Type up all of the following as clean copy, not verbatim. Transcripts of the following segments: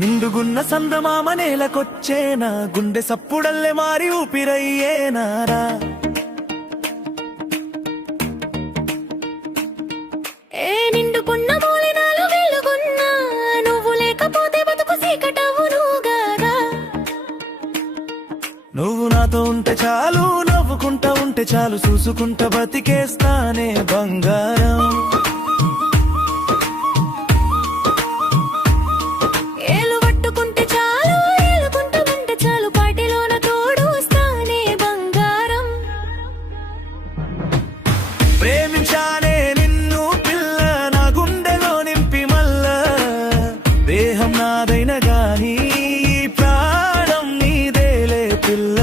నిండుగున్న సందమామ నేలకొచ్చేనా, గుండె సప్పుడల్లే మారి ఊపిరయ్యేనారా. నిండుకున్న మూలినాలు వెలుగున్నా, నువ్వు లేకపోతే బతుకు చీకటవును గాదా. నువ్వు నాతో ఉంటే చాలు, నవ్వుకుంటా ఉంటే చాలు, చూసుకుంటా బతికేస్తానే బంగారం. ప్రేమించానే నిన్ను పిల్ల, నా గుండెలో నింపి మల్ల, దేహం నాదైన గాని ప్రాణం నీదేలే పిల్ల.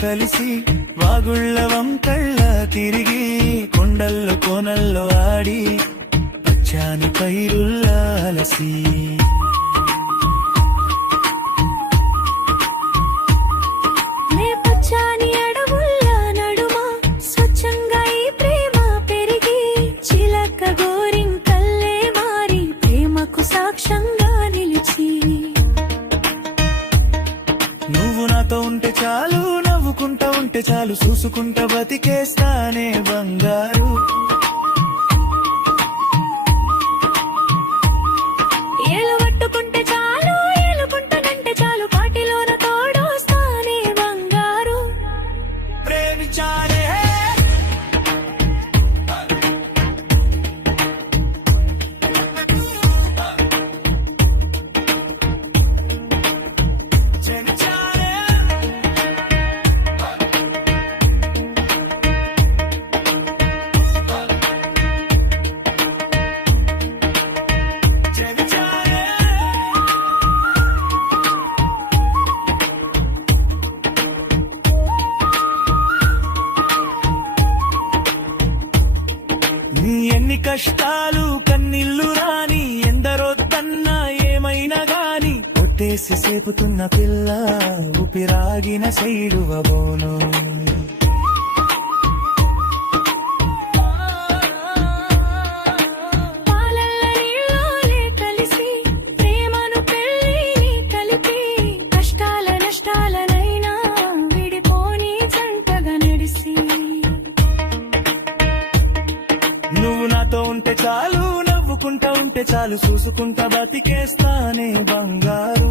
కలిసి వాగుళ్ళ వంకళ్ళ తిరిగి, కొండల్లో కోనల్లో ఆడి, పచ్చాని పైరుల్లా అలసి. పచ్చాని అడవుల్ల నడుమ స్వచ్ఛంగా ఈ ప్రేమ పెరిగి, చిలక గోరింకల్లే మారి ప్రేమకు సాక్ష్యంగా నిలిచి. నువ్వు నాతో ఉంటే చాలు, నవ్వుకుంటా ఉంటే చాలు, చూసుకుంటా బతికేస్తానే బంగారు. ఏలువట్టుకుంటే చాలు, ఏలుకుంటానంటే చాలు, పాటిలోన తోడొస్తానే బంగారు. ప్రేమించానే ఎన్ని కష్టాలు కన్నీళ్లు రాని, ఎందరొద్దన్నా ఏమైనా గాని, కొట్టేసి సేపుతున్న పిల్ల, ఊపిరాగిన సైడువబోను. నువ్వు నాతో ఉంటే చాలు, నవ్వుకుంటా ఉంటే చాలు, చూసుకుంటా బతికేస్తానే బంగారు.